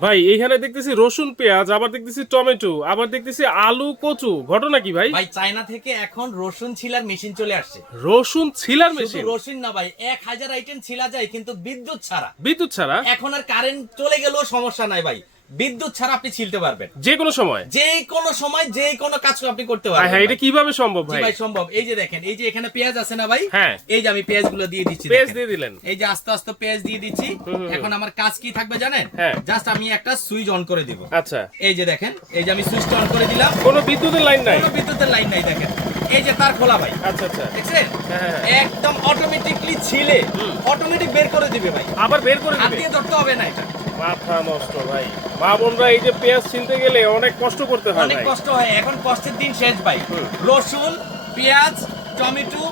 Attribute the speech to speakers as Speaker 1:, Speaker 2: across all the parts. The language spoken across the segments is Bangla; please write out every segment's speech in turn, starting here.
Speaker 1: ভাই এইখানে দেখতেছি রসুন পেঁয়াজ আবার দেখতেছি টমেটো আবার দেখতেছি আলু কচু। ঘটনা কি ভাই?
Speaker 2: ভাই চায়না থেকে এখন রসুন ছিলার মেশিন চলে আসছে।
Speaker 1: রসুন ছিলার মেশিন?
Speaker 2: রসুন না ভাই এক হাজার আইটেম ছিলা যায় কিন্তু বিদ্যুৎ ছাড়া।
Speaker 1: বিদ্যুৎ ছাড়া?
Speaker 2: এখন আর কারেন্ট চলে গেলেও সমস্যা নাই ভাই। বিদ্যুৎ ছাড়া আপনি ছিলতে পারবেন।
Speaker 1: যে কোনো সময়।
Speaker 2: যে কোনো সময় যে কোনো কাজ আপনি করতে পারবেন
Speaker 1: হ্যাঁ এটা কীভাবে সম্ভব ভাই?
Speaker 2: ভাই সম্ভব। এই যে দেখেন এই যে এখানে পেঁয়াজ আছে না ভাই?
Speaker 1: হ্যাঁ।
Speaker 2: এই যে আমি পেঁয়াজগুলো দিয়ে দিচ্ছি
Speaker 1: পেঁয়াজ দিয়ে দিলেন।
Speaker 2: এই যে আস্তে আস্তে পেঁয়াজ দিয়ে দিচ্ছি। এখন আমার কাজ কি থাকবে জানেন?
Speaker 1: হ্যাঁ।
Speaker 2: জাস্ট আমি একটা সুইচ অন করে দিব।
Speaker 1: আচ্ছা।
Speaker 2: এই যে দেখেন এই যে আমি সুইচটা অন করে দিলাম।
Speaker 1: কোনো বিদ্যুতের লাইন নাই।
Speaker 2: কোনো বিদ্যুতের লাইন নাই দেখেন। এই যে তার খোলা ভাই।
Speaker 1: আচ্ছা আচ্ছা।
Speaker 2: দেখছেন?
Speaker 1: হ্যাঁ, হ্যাঁ।
Speaker 2: একদম অটোমেটিকলি ছিলে। অটোমেটিক বের করে দিবে ভাই।
Speaker 1: আবার বের করে দিবে?
Speaker 2: দিয়ে ধরতে হবে না এটা।
Speaker 1: মাথা নষ্ট ভাই। মা বোনরা এই যে পেঁয়াজ ছিনতে গেলে অনেক কষ্ট করতে হয়
Speaker 2: অনেক কষ্ট হয়। এখন কষ্টের দিন শেষ ভাই। রসুন পেঁয়াজ টমেটো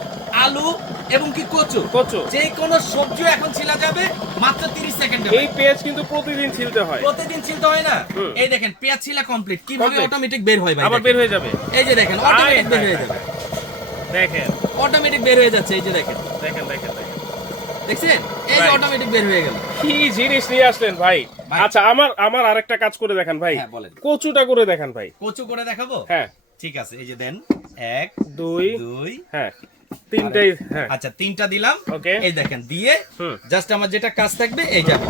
Speaker 2: আলু এবং কি কচু।
Speaker 1: কচু।
Speaker 2: যে কোনো সবজি এখন ছিলা যাবে মাত্র 30 সেকেন্ডে
Speaker 1: এই পেঁয়াজ কিন্তু প্রতিদিন ছিলতে হয়।
Speaker 2: প্রতিদিন ছিলতে হয় না? এই দেখেন পেঁয়াজ ছিলা কমপ্লিট কীভাবে অটোমেটিক বের হয় ভাই
Speaker 1: আবার বের হয়ে যাবে।
Speaker 2: এই যে দেখেন অটোমেটিক বের হয়ে যাবে।
Speaker 1: দেখেন।
Speaker 2: অটোমেটিক বের হয়ে যাচ্ছে এই যে দেখেন
Speaker 1: দেখেন দেখেন।
Speaker 2: দেখছেন? এই. অটোমেটিক বের হয়ে গেল।
Speaker 1: কি জিনিস নিয়ে আসলেন ভাই। আচ্ছা আমার আমার আরেকটা কাজ করে দেখান ভাই।
Speaker 2: হ্যাঁ, বলেন।
Speaker 1: কচুটা করে দেখান ভাই।
Speaker 2: কচু করে দেখাবো?
Speaker 1: হ্যাঁ।
Speaker 2: ঠিক আছে এই যে দেন। এক
Speaker 1: দুই
Speaker 2: দুই
Speaker 1: হ্যাঁ। তিনটাই হ্যাঁ।
Speaker 2: আচ্ছা তিনটা দিলাম।
Speaker 1: Okay.
Speaker 2: এই দেখেন দিয়ে জাস্ট আমার যেটা কাজ থাকবে এই যাবে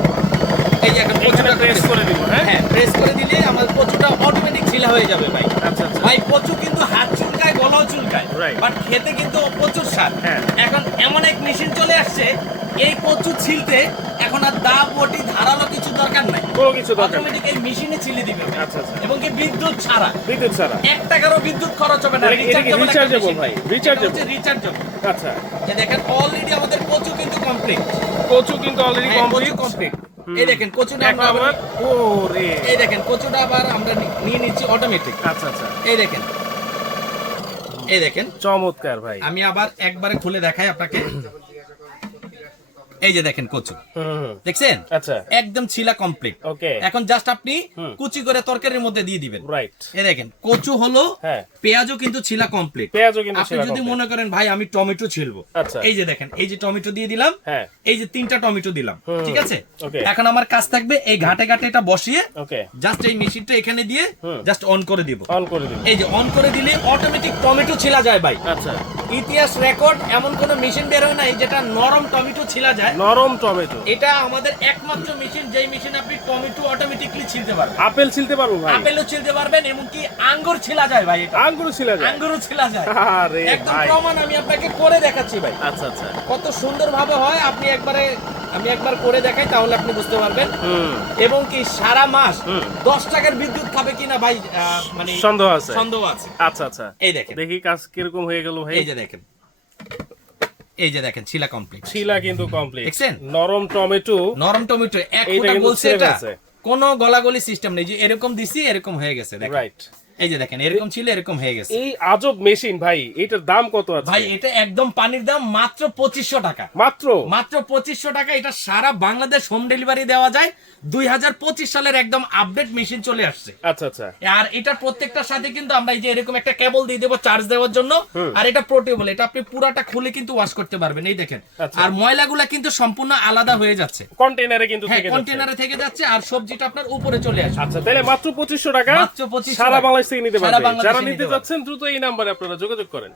Speaker 2: এই এখন কচুটা
Speaker 1: প্রেস করে দিব হ্যাঁ?
Speaker 2: হ্যাঁ প্রেস করে দিলে আমার কচুটা অটোমেটিক ছিলা হয়ে যাবে ভাই।
Speaker 1: আচ্ছা আচ্ছা।
Speaker 2: ভাই কচু কিন্তু হাত চুলকায় গলাও চুলকায়. বাট খেতে কিন্তু প্রচুর স্বাদ।
Speaker 1: হ্যাঁ।
Speaker 2: এখন এমন এক মেশিন চলে আসছে এই কচু ছিলতে এখন আর দা বটি ধারালো কিছু দরকার নাই।
Speaker 1: কোনো কিছু দরকার নেই।
Speaker 2: অটোমেটিক এই মেশিনে ছিলে দিবে।
Speaker 1: আচ্ছা, আচ্ছা।
Speaker 2: এবং কি বিদ্যুৎ ছাড়া।
Speaker 1: বিদ্যুৎ ছাড়া।
Speaker 2: এক টাকারও বিদ্যুৎ খরচ হবে না।
Speaker 1: rechargeable ভাই? Rechargeable?
Speaker 2: রিচার্জেবল
Speaker 1: আচ্ছা।
Speaker 2: এই দেখেন অলরেডি আমাদের কচু কিন্তু কমপ্লিট
Speaker 1: কচু কিন্তু অলরেডি কমপ্লিট
Speaker 2: কমপ্লিট এই দেখেন কচুটা আমরা
Speaker 1: আবার ওরে।
Speaker 2: এই দেখেন কচুটা আবার আমরা নিয়ে নিচ্ছি অটোমেটিক
Speaker 1: আচ্ছা আচ্ছা।
Speaker 2: এই দেখেন। এই দেখেন।
Speaker 1: চমৎকার ভাই।
Speaker 2: আমি আবার একবারে খুলে দেখাই আপনাকে। gracias. এই যে দেখেন কচু। দেখছেন?
Speaker 1: আচ্ছা।
Speaker 2: একদম ছিলা কমপ্লিট
Speaker 1: ওকে।
Speaker 2: এখন জাস্ট আপনি কুচি করে তরকারির মধ্যে দিয়ে দিবেন।
Speaker 1: রাইট
Speaker 2: এই দেখেন কচু হলো
Speaker 1: হ্যাঁ।
Speaker 2: পেঁয়াজও কিন্তু ছিলা কমপ্লিট
Speaker 1: পেঁয়াজও কিন্তু
Speaker 2: আপনি যদি মনে করেন ভাই আমি টমেটো ছিলবো।
Speaker 1: আচ্ছা।
Speaker 2: এই যে দেখেন এই যে টমেটো দিয়ে দিলাম।
Speaker 1: হ্যাঁ।
Speaker 2: এই যে তিনটা টমেটো দিলাম। ঠিক আছে. এখন আমার কাজ থাকবে এই ঘাটে ঘাটে এটা বসিয়ে
Speaker 1: ওকে।
Speaker 2: জাস্ট এই মেশিনটা এখানে দিয়ে জাস্ট অন করে দিব।
Speaker 1: অন করে দিন
Speaker 2: এই যে অন করে দিলে অটোমেটিক টমেটো ছিলা যায় ভাই।
Speaker 1: আচ্ছা।
Speaker 2: ইতিহাস রেকর্ড এমন কোন মেশিন বের হয় নাই যেটা নরম টমেটো ছিলা যায়।
Speaker 1: নরম টমেটো।
Speaker 2: এটা আমাদের একমাত্র মেশিন যেই মেশিন আপনি টমেটো অটোমেটিকলি ছিলতে পারবেন।
Speaker 1: আপেল ছিলতে পারব ভাই।
Speaker 2: আপেলও ছিলতে পারবেন এমনকি আঙ্গুর ছিলা যায় ভাই এটা।
Speaker 1: আঙ্গুর ছিলা যায়।
Speaker 2: আঙ্গুরও ছিলা যায়।
Speaker 1: আরে
Speaker 2: একদম প্রমাণ আমি আপনাকে করে দেখাচ্ছি ভাই।
Speaker 1: আচ্ছা আচ্ছা।
Speaker 2: কত সুন্দর ভাবে হয় আপনি একবারে আমি একবার করে দেখাই তাহলে আপনি বুঝতে পারবেন। এবং কি সারা মাস দশ টাকার বিদ্যুৎ খাবে কিনা ভাই মানে
Speaker 1: সন্দেহ আছে।
Speaker 2: সন্দেহ আছে।
Speaker 1: আচ্ছা আচ্ছা।
Speaker 2: এই দেখেন।
Speaker 1: দেখি কাজ কীরকম হয়ে গেল ভাই।
Speaker 2: এই যে দেখেন। এই যে দেখেন ছিলা কমপ্লিট
Speaker 1: ছিলা কিন্তু কমপ্লিট
Speaker 2: দেখছেন?
Speaker 1: নরম টমেটো।
Speaker 2: নরম টমেটো এক ফোঁটা বলছে এটা। কোনো গলাগলি সিস্টেম নেই যে এরকম দিছি এরকম হয়ে গেছে
Speaker 1: রাইট
Speaker 2: এই যে দেখেন এরকম ছিল এরকম হয়ে গেছে।
Speaker 1: এই আজব মেশিন ভাই এটার দাম কত আছে
Speaker 2: ভাই এটা একদম পানির দাম মাত্র পঁচিশশো টাকা।
Speaker 1: মাত্র?
Speaker 2: মাত্র পঁচিশশো টাকা এটা সারা বাংলাদেশ হোম ডেলিভারি দেওয়া যায়। দুই সালের একদম আপডেট মেশিন চলে আসছে।
Speaker 1: আচ্ছা আচ্ছা।
Speaker 2: আর এটা প্রত্যেকটার সাথে কিন্তু আমরা এই যে এরকম একটা কেবল দিয়ে দেবো চার্জ দেওয়ার জন্য। আর এটা পোর্টেবল এটা আপনি পুরাটা খুলে কিন্তু ওয়াশ করতে পারবেন এই দেখেন।
Speaker 1: আচ্ছা।
Speaker 2: আর ময়লাগুলা কিন্তু সম্পূর্ণ আলাদা হয়ে যাচ্ছে।
Speaker 1: কন্টেনারে কিন্তু
Speaker 2: হ্যাঁ কন্টেনারে থেকে যাচ্ছে আর সবজিটা আপনার উপরে চলে আসবে।
Speaker 1: আচ্ছা তাহলে মাত্র পঁচিশশো টাকা।
Speaker 2: মাত্র 2500
Speaker 1: সারা বাংলাদেশ থেকে নিতে
Speaker 2: পারবে
Speaker 1: পারবেন। যারা
Speaker 2: নিতে
Speaker 1: যাচ্ছেন দ্রুত এই নাম্বারে আপনারা যোগাযোগ করেন।